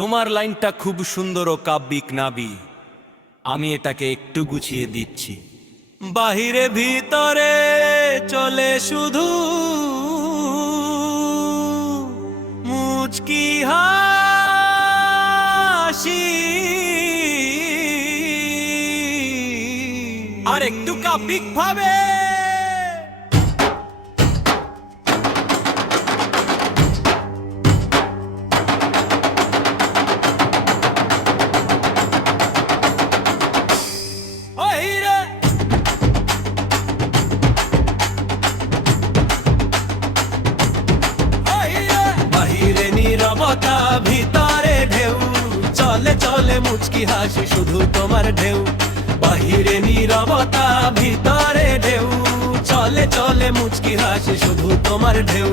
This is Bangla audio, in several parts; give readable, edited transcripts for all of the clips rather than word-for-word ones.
তোমার লাইনটা খুব সুন্দর ও কাব্যিক নাবি, আমি এটাকে একটু গুছিয়ে দিচ্ছি। বাহিরে ভিতরে চলে শুধু মুচকি হাসি, আর একটু কাব্যিক ভাবে ভিতরে ঢেউ চলে চলে মুচকি হাসি শুধু তোমার ঢেউ। বাহিরে নীরবতা ভিতরে ঢেউ চলে চলে মুচকি হাসি শুধু তোমার ঢেউ।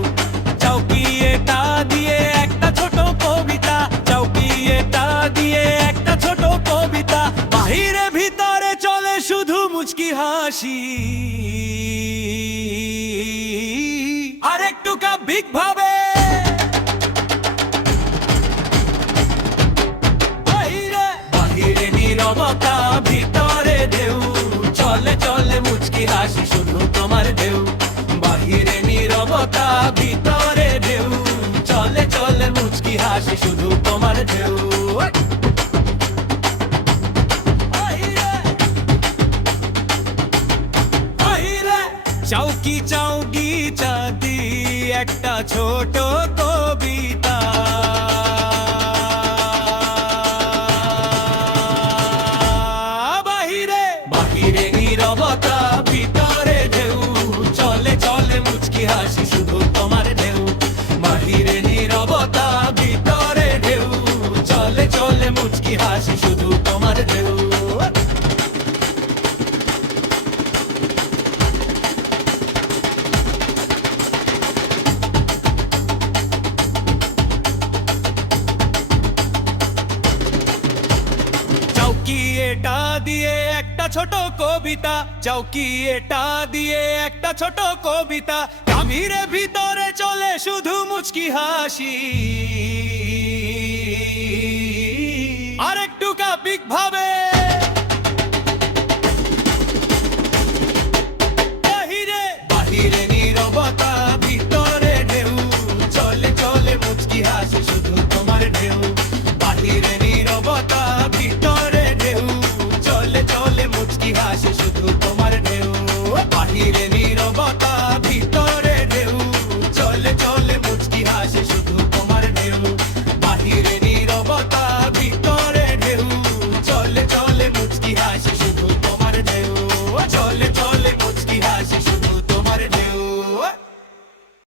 চাও কি এটা দিয়ে একটা ছোট কবিতা, চাও কি এটা দিয়ে একটা ছোট কবিতা। বাহিরে ভিতরে চলে শুধু মুচকি হাসি, আর একটু কাব্যিক ভাবে ভিতরে ঢেউ চলে চলে মুচকি হাসি শুধু তোমার ঢেউ। বাহিরে নীরবতা ভিতরে ঢেউ চলে চলে মুচকি হাসি শুধু তোমার ঢেউ। চাউকি চাউকি চাঁদি একটা ছোট কবিতা, নীরবতা ভিতরে ঢেউ চলে চলে মুচকি হাসি শুধু তোমার ঢেউ। বাহিরে নীরবতা ভিতরে ঢেউ চলে চলে মুচকি হাসি শুধু তোমার ঢেউ। চাউকি এটা দিয়ে একটা ছোট কবিতা, চাউকি এটা দিয়ে একটা ছোট কবিতা। গভীরে ভিতরে চলে শুধু মুচকি হাসি, আর একটু কাব্যিক ভাবে